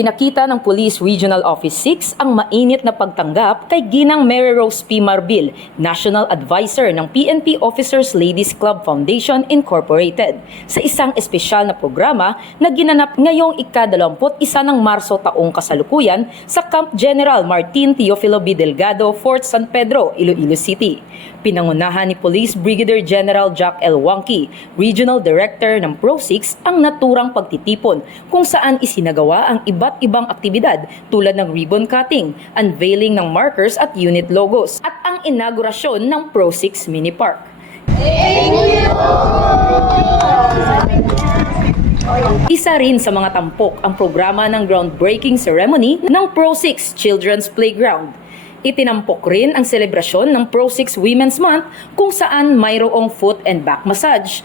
Ipinakita ng Police Regional Office 6 ang mainit na pagtanggap kay Ginang Mary Rose P. Marbil, National Advisor ng PNP Officers Ladies Club Foundation Incorporated, sa isang espesyal na programa na ginanap ngayong ika-21 ng Marso taong kasalukuyan sa Camp General Martin Teofilo B. Delgado, Fort San Pedro, Iloilo City. Pinangunahan ni Police Brigadier General Jack L. Wangki, Regional Director ng Pro-6, ang naturang pagtitipon kung saan isinagawa ang iba't ibang aktibidad tulad ng ribbon cutting, unveiling ng markers at unit logos, at ang inaugurasyon ng Pro-6 Mini Park. Isa rin sa mga tampok ang programa ng groundbreaking ceremony ng Pro-6 Children's Playground. Itinampok rin ang selebrasyon ng Pro-6 Women's Month kung saan mayroong foot and back massage,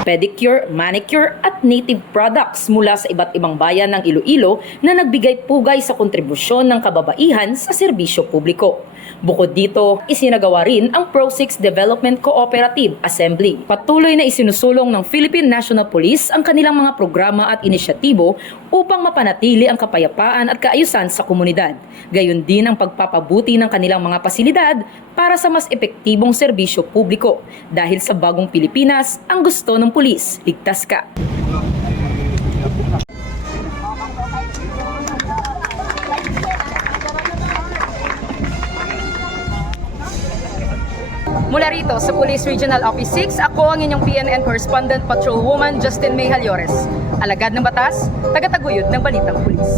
pedicure, manicure at native products mula sa iba't ibang bayan ng Iloilo na nagbigay pugay sa kontribusyon ng kababaihan sa serbisyo publiko. Bukod dito, isinagawa rin ang Pro-6 Development Cooperative Assembly. Patuloy na isinusulong ng Philippine National Police ang kanilang mga programa at inisyatibo upang mapanatili ang kapayapaan at kaayusan sa komunidad. Gayon din ang pagpapabuti ng kanilang mga pasilidad para sa mas epektibong serbisyo publiko. Dahil sa bagong Pilipinas, ang gusto ng pulis, ligtas ka. Mula rito sa Police Regional Office 6, ako ang inyong PNN Correspondent Patrolwoman Justin May Halyores. Alagad ng batas, tagataguyod ng Balitang Pulis.